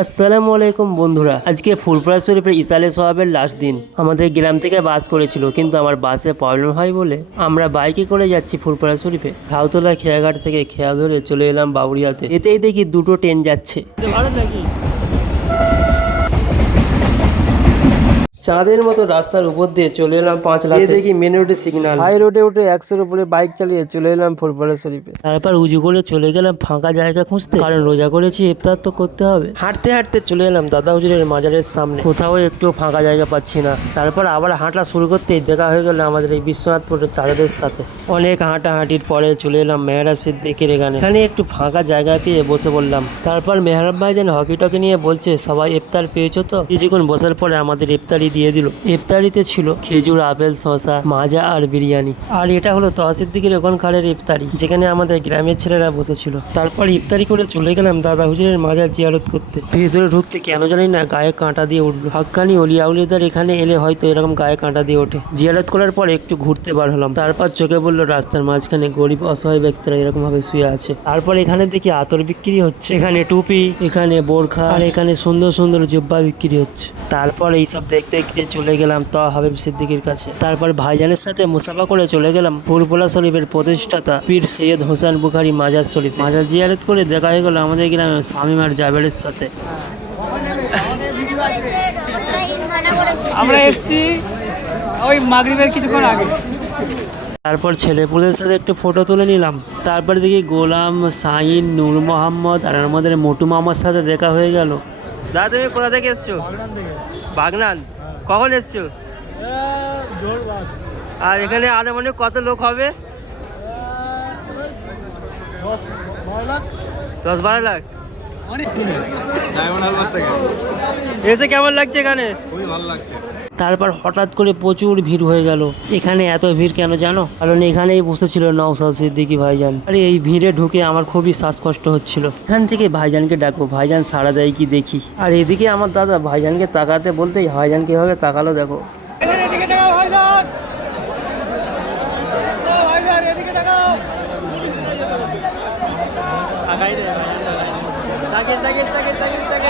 আসসালামু আলাইকুম বন্ধুরা, আজকে ফুরফুরা শরীফের ইসালে সোহাবের লাস্ট দিন। আমাদের গ্রাম থেকে বাস করেছিল, কিন্তু আমার বাসে প্রবলেম হয় বলে আমরা বাইকে করে যাচ্ছি ফুরফুরা শরীফে। হাউতলা খেয়াঘাট থেকে খেয়া ধরে চলে এলাম বাউরিয়াতে। এতেই দেখি দুটো ট্রেন যাচ্ছে। ভালো নাকি? চাঁদের মতো রাস্তার উপর দিয়ে চলে এলাম 5 লাখ। দেখি মেন রোডে সিগন্যাল, হাই রোডে উঠে 100-এর উপরে বাইক চালিয়ে চলে এলাম ফুরফুরা শরীফে। তারপর উজু করে চলে গেলাম ফাঁকা জায়গা খুঁজতে, কারণ রোজা করেছি, ইফতার তো করতে হবে। হাঁটতে হাঁটতে চলে এলাম দাদা হুজুরের মাজারের সামনে। কোথাও একটু ফাঁকা জায়গা পাচ্ছি না। তারপর আবার হাঁটা শুরু করতেই দেখা হয়ে গেল আমাদের এই বিশ্বনাথপুরের চাচাদের সাথে। অনেক হাঁটাহাঁটির পরে চলে এলাম মেহরাব সিদ্দিকের এখানে একটু ফাঁকা জায়গা পেয়ে বসে বললাম। তারপর মেহরাব ভাইজান হকি টকি নিয়ে বলছে, সবাই ইফতার পেয়েছো তো? কিছুক্ষণ বসার পরে আমাদের ইফতারি দিয়ে দিল। ইফতারিতে ছিল খেজুর, আপেল, শসা, মাজা আর বিরিয়ানি। আর এটা হলো তহসিদ্দিকের ওখানকারের ইফতারি, যেখানে আমাদের গ্রামের ছেলেরা বসেছিল। তারপর ইফতারি করে চলে গেলাম দাদা হুজুরের মাজার জিয়ারত করতে। ভেতরে ঢুকতে কেন জানি না গায়ে কাঁটা দিয়ে উঠলো। হাক্কানি অলি আউলিদার এখানে এলে হয়তো এরকম গায়ে কাঁটা দিয়ে ওঠে। জিয়ারত করার পর একটু ঘুরতে বার হলাম। তারপর চোখে বললো রাস্তার মাঝখানে গরিব অসহায় ব্যক্তিরা এরকম ভাবে শুয়ে আছে। তারপর এখানে দেখি আতর বিক্রি হচ্ছে, এখানে টুপি, এখানে বোরখা, আর এখানে সুন্দর সুন্দর জুব্বা বিক্রি হচ্ছে। তারপর এইসব দেখতে দেখতে চলে গেলাম হাবিব সিদ্দিকীর কাছে। তারপর ভাইজানের সাথে মুসাফা করে চলে গেলাম ফুরফুরা শরীফের প্রতিষ্ঠাতা পীর সৈয়দ হোসেন বুখারী মাজার শরীফ। মাজার জিয়ারত করে দেখা হয়ে গেল আমাদের গ্রামের শামীম আর জাবেরের সাথে। আমরা এসেছি ওই মাগরিবের কিছুক্ষণ আগে। তারপর ছেলেপুলের সাথে একটু ফটো তুলে নিলাম। তারপর দেখি গোলাম, শাহিন, নূর মোহাম্মদ আর আমাদের মোটু মামার সাথে দেখা হয়ে গেল। দাদা তুমি কোথা থেকে এসছো? বাগনান। কখন এসছো? আর এখানে আনুমানিক কত লোক হবে? 10-12 লাখ। এসে কেমন লাগছে এখানে? খুবই ভালো লাগছে। তারপর হঠাৎ করে প্রচুর ভিড় হয়ে গেল। এখানে এত ভিড় কেন জানো? কারণ এখানেই বসেছিল নওশাদ সিদ্দিকী ভাইজান। আরে এই ভিড়ে ঢুকে আমার খুবই শ্বাসকষ্ট হচ্ছিল। এখান থেকে ভাইজানকে ডাকবো, ভাইজান সাড়া দেয় কি দেখি। আর এদিকে আমার দাদা ভাইজানকে তাকাতে বলতেই ভাইজান কিভাবে তাকালো দেখো।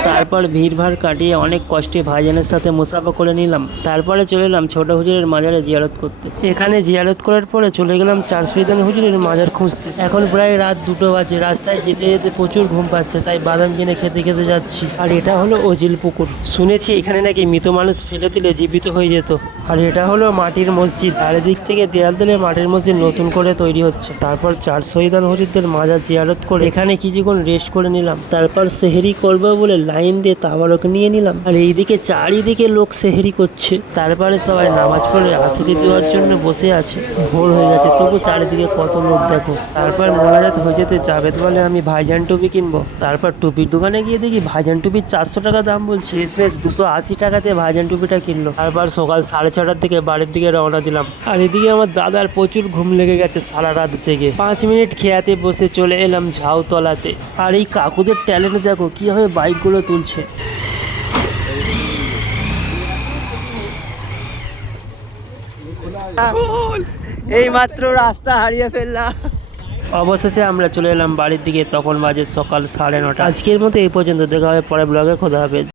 তারপর ভিড়ভাড় কাটিয়ে অনেক কষ্টে ভাইজানের সাথে মুসাফা করে নিলাম। তারপরে চলে এলাম ছোট হুজুরের মাজারে জিয়ারত করতে। এখানে জিয়ারত করার পরে চলে গেলাম চার শহীদান হুজুরের মাজার খুঁজতে। এখন প্রায় রাত 2টো বাজে। রাস্তায় যেতে যেতে প্রচুর ঘুম পাচ্ছে, তাই বাদাম কিনে খেতে খেতে যাচ্ছি। আর এটা হলো ওজিল পুকুর। শুনেছি এখানে নাকি মৃত মানুষ ফেলে দিলে জীবিত হয়ে যেত। আর এটা হলো মাটির মসজিদ। চারিদিক থেকে দেয়াল দিলে মাটির মসজিদ নতুন করে তৈরি হচ্ছে। তারপর চার শহীদান হুজুরদের মাজার জিয়ারত করে এখানে কিছুক্ষণ রেস্ট করে নিলাম। তারপর সেহরি করবো বলে লাইন দিয়ে তাবারক নিয়ে নিলাম। আর এইদিকে চারিদিকে লোক সেহরি করছে। তারপরে সবাই নামাজ পড়ে আখিরি দেওয়ার জন্য বসে আছে। ভোর হয়ে গেছে, তবু চারিদিকে কত লোক দেখো। তারপর মোনাজাত হয়ে যেতে জাবেদ বলে আমি ভাইজান টুপি কিনবো। তারপর টুপির দোকানে গিয়ে দেখি ভাইজান টুপির 400 টাকা দাম বলছে। শেষমেশ 280 টাকাতে ভাইজান টুপিটা কিনলো। তারপর সকাল 6:30টার দিকে বাড়ির দিকে রওনা দিলাম। আর এদিকে আমার দাদার প্রচুর ঘুম লেগে গেছে সারা রাত জেগে। 5 মিনিট খেয়াতে বসে চলে এলাম ঝাউতলাতে। আর এই কাকুদের ট্যালেন্ট দেখো কিভাবে বাইকগুলো তুলছে। এই মাত্র রাস্তা হারিয়ে ফেললাম। অবশেষে আমরা চলে এলাম বাড়ির দিকে। তখন বাজে সকাল 9:30। আজকের মতো এই পর্যন্ত। দেখা হবে পরের ব্লগে। খোদা হাফেজ।